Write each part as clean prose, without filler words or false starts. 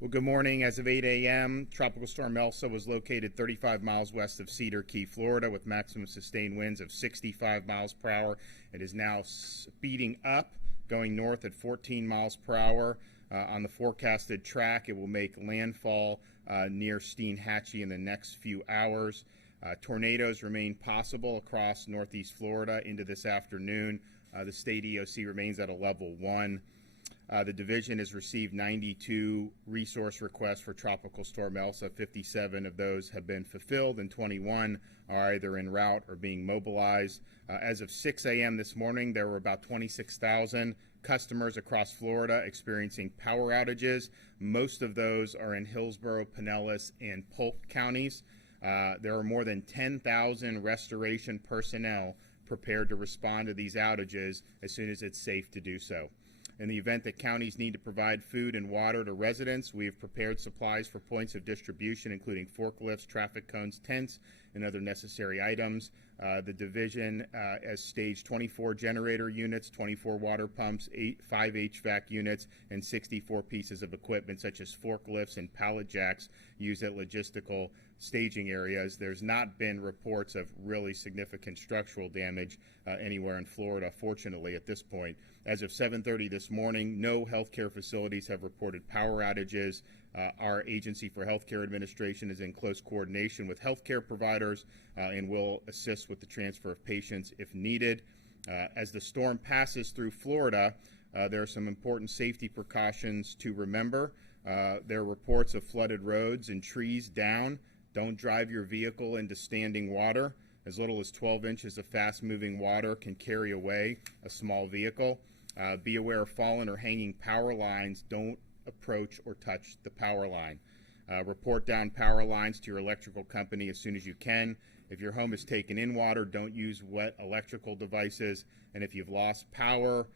Well, good morning. As of 8 a.m., Tropical Storm Elsa was located 35 miles west of Cedar Key, Florida, with maximum sustained winds of 65 miles per hour. It is now speeding up, going north at 14 miles per hour. On the forecasted track, it will make landfall near Steinhatchee in the next few hours. Tornadoes remain possible across northeast Florida into this afternoon. The state EOC remains at a level 1. The division has received 92 resource requests for Tropical Storm Elsa. 57 of those have been fulfilled, and 21 are either en route or being mobilized. As of 6 a.m. this morning, there were about 26,000 customers across Florida experiencing power outages. Most of those are in Hillsborough, Pinellas, and Polk counties. There are more than 10,000 restoration personnel prepared to respond to these outages as soon as it's safe to do so. In the event that counties need to provide food and water to residents, we have prepared supplies for points of distribution, including forklifts, traffic cones, tents, and other necessary items. The division has staged 24 generator units, 24 water pumps, 5 HVAC units, and 64 pieces of equipment such as forklifts and pallet jacks used at logistical staging areas. There's not been reports of really significant structural damage anywhere in Florida, fortunately, at this point. As of 7:30 this morning, no healthcare facilities have reported power outages. Our Agency for Healthcare Administration is in close coordination with healthcare providers and will assist with the transfer of patients if needed. As the storm passes through Florida, there are some important safety precautions to remember. There are reports of flooded roads and trees down. Don't drive your vehicle into standing water. As little as 12 inches of fast-moving water can carry away a small vehicle. Be aware of fallen or hanging power lines. Don't approach or touch the power line. Report down power lines to your electrical company as soon as you can. If your home is taken in water, don't use wet electrical devices. And if you've lost power,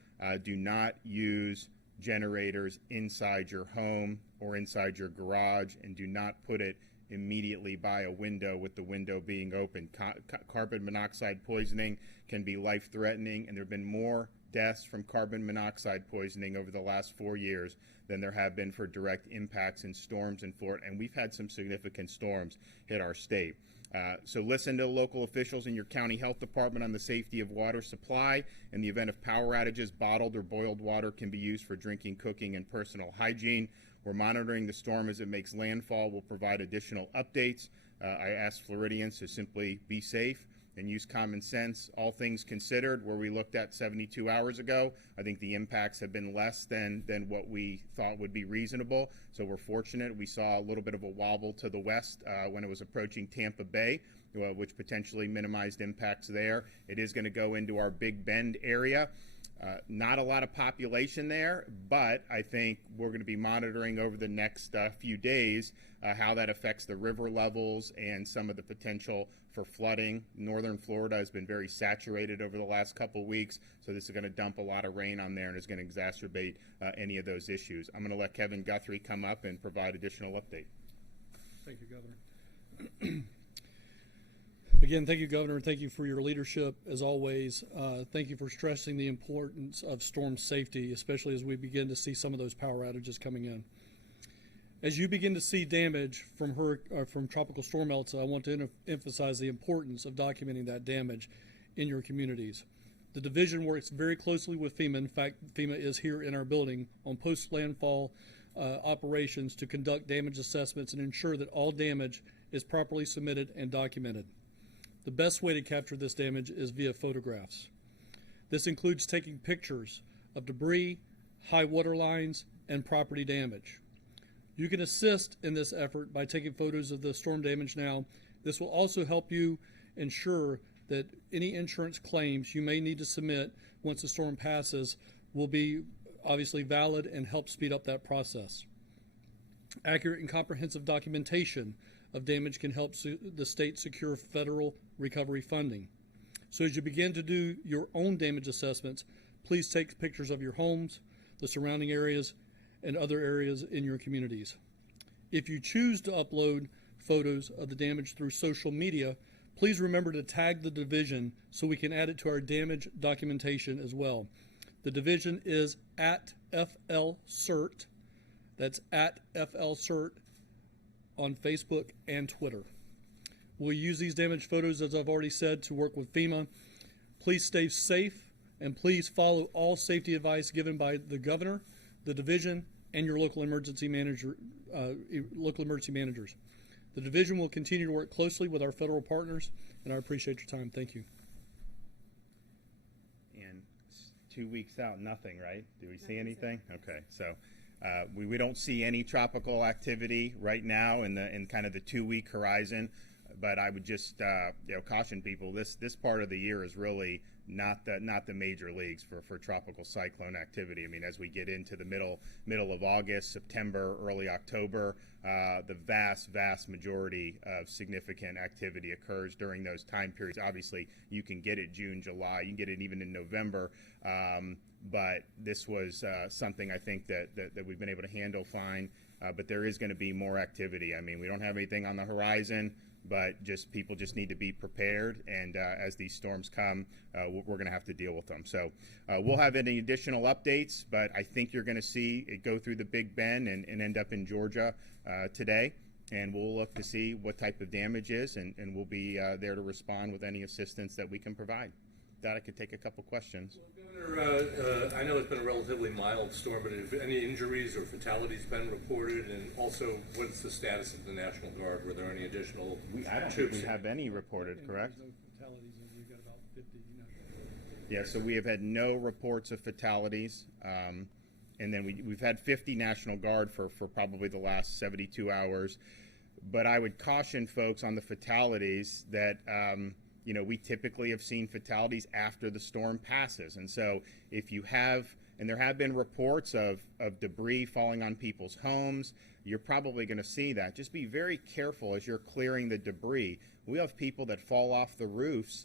do not use generators inside your home or inside your garage, and do not put it immediately by a window with the window being open. Carbon monoxide poisoning can be life-threatening, and there have been more deaths from carbon monoxide poisoning over the last 4 years than there have been for direct impacts in storms in Florida, and we've had some significant storms hit our state. So listen to local officials in your county health department on the safety of water supply. In the event of power outages, bottled or boiled water can be used for drinking, cooking, and personal hygiene. We're monitoring the storm as it makes landfall. We'll provide additional updates. I ask Floridians to simply be safe and use common sense. All things considered, where we looked at 72 hours ago, I think the impacts have been less than what we thought would be reasonable. So we're fortunate. We saw a little bit of a wobble to the west when it was approaching Tampa Bay, which potentially minimized impacts there. It is going to go into our Big Bend area. Not a lot of population there, but I think we're going to be monitoring over the next few days how that affects the river levels and some of the potential for flooding. Northern Florida has been very saturated over the last couple weeks, so this is going to dump a lot of rain on there and is going to exacerbate any of those issues. I'm going to let Kevin Guthrie come up and provide additional update. Thank you, Governor. Again, thank you, Governor. Thank you for your leadership, as always. Thank you for stressing the importance of storm safety, especially as we begin to see some of those power outages coming in. As you begin to see damage from Tropical Storm Elsa, I want to emphasize the importance of documenting that damage in your communities. The division works very closely with FEMA. In fact, FEMA is here in our building on post-landfall operations to conduct damage assessments and ensure that all damage is properly submitted and documented. The best way to capture this damage is via photographs. This includes taking pictures of debris, high water lines, and property damage. You can assist in this effort by taking photos of the storm damage now. This will also help you ensure that any insurance claims you may need to submit once the storm passes will be obviously valid and help speed up that process. Accurate and comprehensive documentation of damage can help the state secure federal recovery funding. So as you begin to do your own damage assessments, please take pictures of your homes, the surrounding areas, and other areas in your communities. If you choose to upload photos of the damage through social media, please remember to tag the division so we can add it to our damage documentation as well. The division is at FLCERT, That's at FLCert on Facebook and Twitter. We'll use these damaged photos, as I've already said, to work with FEMA. Please stay safe, and please follow all safety advice given by the governor, the division, and your local emergency managers. The division will continue to work closely with our federal partners, and I appreciate your time. Thank you. And 2 weeks out, nothing, right? Do we see anything? Okay, so we don't see any tropical activity right now in kind of the 2-week horizon. But I would just caution people. This part of the year is really not the major leagues for tropical cyclone activity. I mean, as we get into the middle of August, September, early October, the vast majority of significant activity occurs during those time periods. Obviously, you can get it June, July, you can get it even in November. But this was something I think that we've been able to handle fine. But there is going to be more activity. I mean, we don't have anything on the horizon, but people just need to be prepared. And as these storms come, we're going to have to deal with them. So we'll have any additional updates, but I think you're going to see it go through the Big Bend and end up in Georgia today. And we'll look to see what type of damage is, and we'll be there to respond with any assistance that we can provide. That I could take a couple questions. Well, Governor, I know it's been a relatively mild storm, but have any injuries or fatalities been reported? And also, what's the status of the National Guard? Were there any additional I don't think we have any reported, correct? There's no fatalities, and we've got about 50. Yeah, so we have had no reports of fatalities. And then we've had 50 National Guard for probably the last 72 hours. But I would caution folks on the fatalities that we typically have seen fatalities after the storm passes. And so if you have, and there have been reports of debris falling on people's homes, you're probably going to see that. Just be very careful as you're clearing the debris. We have people that fall off the roofs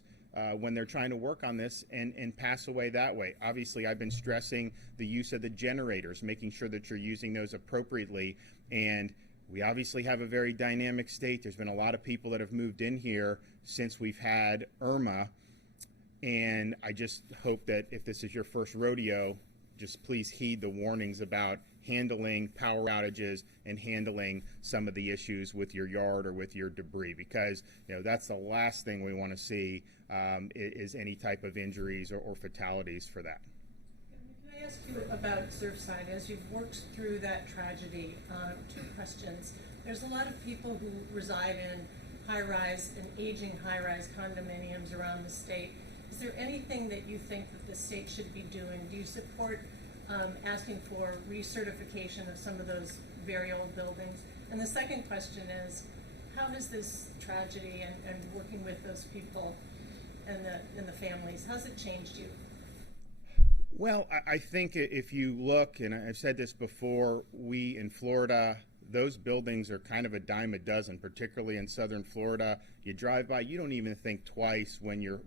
when they're trying to work on this and pass away that way. Obviously, I've been stressing the use of the generators, making sure that you're using those appropriately. And we obviously have a very dynamic state. There's been a lot of people that have moved in here since we've had Irma. And I just hope that if this is your first rodeo, just please heed the warnings about handling power outages and handling some of the issues with your yard or with your debris, because that's the last thing we want to see is any type of injuries or fatalities for that. Can I ask you about Surfside? As you've worked through that tragedy, 2 questions. There's a lot of people who reside in high-rise and aging high-rise condominiums around the state. Is there anything that you think that the state should be doing? Do you support asking for recertification of some of those very old buildings? And the second question is, how has this tragedy and working with those people and the families, how's it changed you? Well, I think if you look, and I've said this before, we in Florida, those buildings are kind of a dime a dozen, particularly in southern Florida. You drive by, you don't even think twice when you're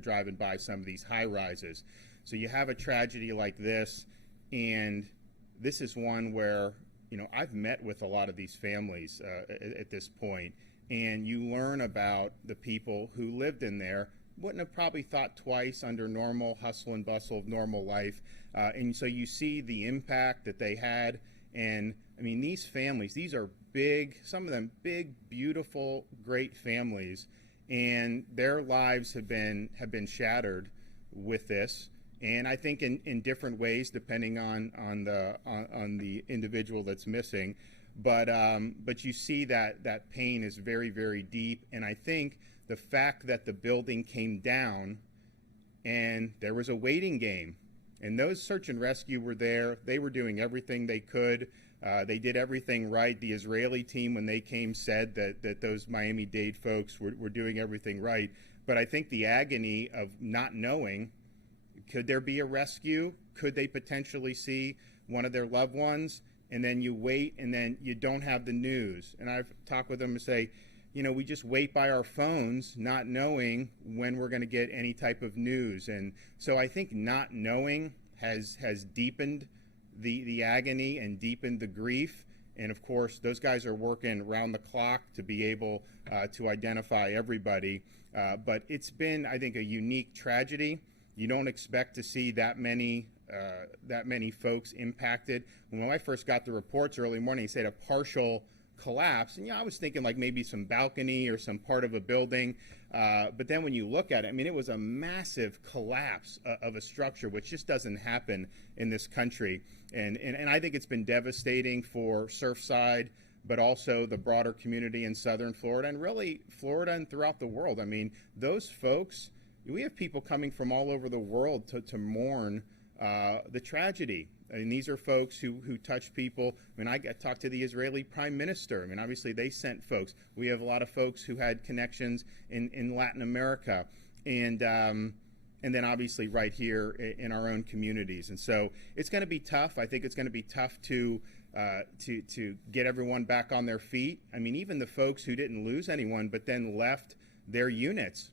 driving by some of these high rises. So you have a tragedy like this, and this is one where I've met with a lot of these families at this point, and you learn about the people who lived in there. Wouldn't have probably thought twice under normal hustle and bustle of normal life. And so you see the impact that they had. And I mean, these families, these are big, some of them big, beautiful, great families. And their lives have been shattered with this. And I think in different ways, depending on the individual that's missing. But you see that pain is very, very deep. And I think the fact that the building came down and there was a waiting game, and those search and rescue were there. They were doing everything they could. They did everything right. The Israeli team, when they came, said that those Miami-Dade folks were doing everything right. But I think the agony of not knowing, could there be a rescue? Could they potentially see one of their loved ones? And then you wait, and then you don't have the news. And I've talked with them and say, we just wait by our phones, not knowing when we're going to get any type of news. And so I think not knowing has deepened the agony and deepened the grief. And of course, those guys are working around the clock to be able to identify everybody. But it's been, I think, a unique tragedy. You don't expect to see that many that many folks impacted. When my wife first got the reports early morning, he said a partial collapse, and I was thinking like maybe some balcony or some part of a building, but then when you look at it, I mean, it was a massive collapse of a structure, which just doesn't happen in this country, and I think it's been devastating for Surfside, but also the broader community in southern Florida, and really Florida and throughout the world. I mean, those folks, we have people coming from all over the world to mourn the tragedy. I mean, these are folks who touch people. I mean, I talked to the Israeli prime minister. I mean, obviously they sent folks. We have a lot of folks who had connections in Latin America, and then obviously right here in our own communities. And so it's going to be tough. I think it's going to be tough to get everyone back on their feet. I mean, even the folks who didn't lose anyone but then left their units.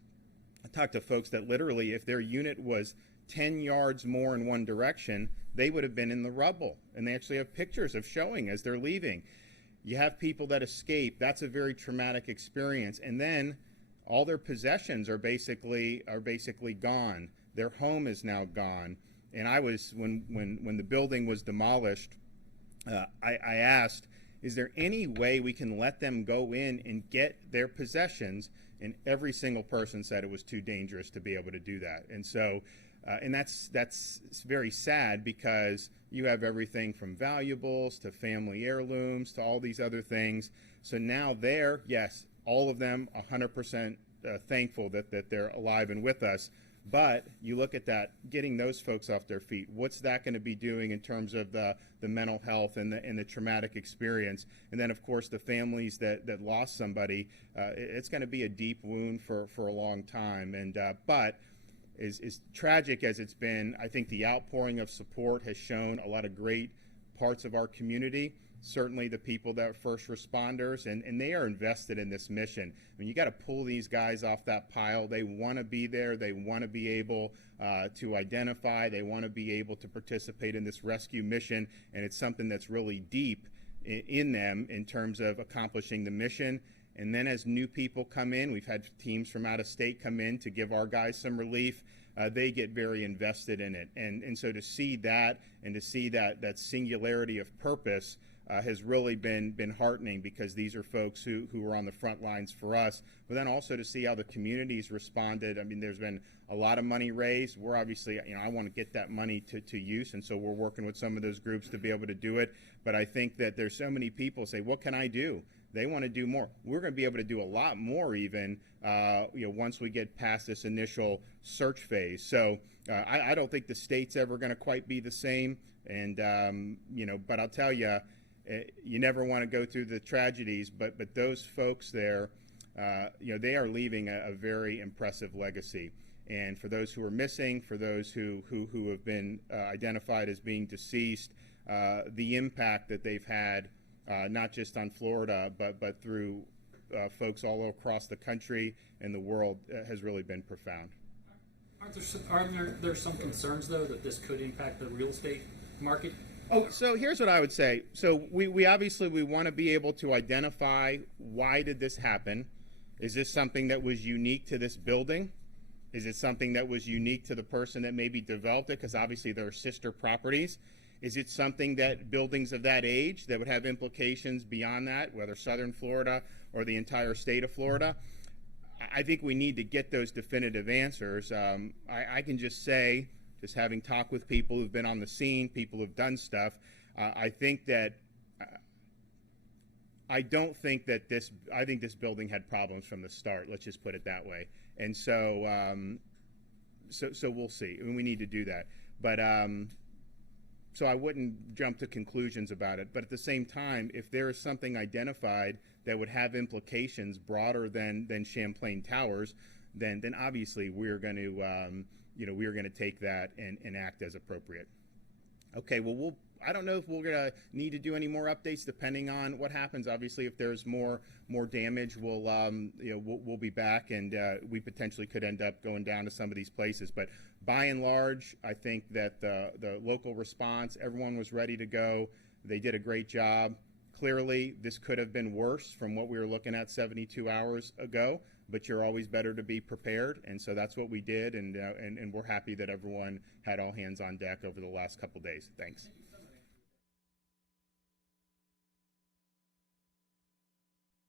I talked to folks that literally, if their unit was 10 yards more in one direction, they would have been in the rubble. And they actually have pictures of showing as they're leaving. You have people that escape. That's a very traumatic experience. And then all their possessions are basically gone. Their home is now gone. And I was, when the building was demolished, I asked, is there any way we can let them go in and get their possessions? And every single person said it was too dangerous to be able to do that. And so, and that's very sad, because you have everything from valuables to family heirlooms to all these other things. So now yes, all of them 100% thankful that they're alive and with us. But you look at that, getting those folks off their feet, what's that going to be doing in terms of the mental health and the traumatic experience? And then, of course, the families that lost somebody, it's going to be a deep wound for a long time. And but as tragic as it's been, I think the outpouring of support has shown a lot of great parts of our community. Certainly the people that are first responders, and they are invested in this mission. I mean, you got to pull these guys off that pile. They want to be there. They want to be able to identify. They want to be able to participate in this rescue mission, and it's something that's really deep in them in terms of accomplishing the mission. And then as new people come in, we've had teams from out of state come in to give our guys some relief. They get very invested in it. And so to see that, and to see that singularity of purpose has really been heartening, because these are folks who are on the front lines for us. But then also to see how the community's responded. I mean, there's been a lot of money raised. We're obviously, I want to get that money to use, and so we're working with some of those groups to be able to do it. But I think that there's so many people say, what can I do? They want to do more. We're going to be able to do a lot more even, once we get past this initial search phase. So I don't think the state's ever going to quite be the same. And, but I'll tell you, you never want to go through the tragedies, but those folks there, they are leaving a very impressive legacy. And for those who are missing, for those who have been identified as being deceased, the impact that they've had, not just on Florida, but through folks all across the country and the world, has really been profound. Aren't there some concerns, though, that this could impact the real estate market? Oh, so here's what I would say. So we obviously want to be able to identify, why did this happen? Is this something that was unique to this building? Is it something that was unique to the person that maybe developed it? Because obviously there are sister properties. Is it something that buildings of that age that would have implications beyond that, whether southern Florida or the entire state of Florida? I think we need to get those definitive answers. I can just say, just having talked with people who've been on the scene, people who've done stuff, I think that I think this building had problems from the start. Let's just put it that way. And so, so we'll see. I mean, we need to do that. But so I wouldn't jump to conclusions about it. But at the same time, if there is something identified that would have implications broader than Champlain Towers, then obviously we're going to we're going to take that and act as appropriate. Okay, well, I don't know if we're going to need to do any more updates depending on what happens. Obviously, if there's more damage, we'll be back, and we potentially could end up going down to some of these places. But by and large, I think that the local response, everyone was ready to go. They did a great job. Clearly, this could have been worse from what we were looking at 72 hours ago, but you're always better to be prepared, and so that's what we did, and we're happy that everyone had all hands on deck over the last couple days. Thanks.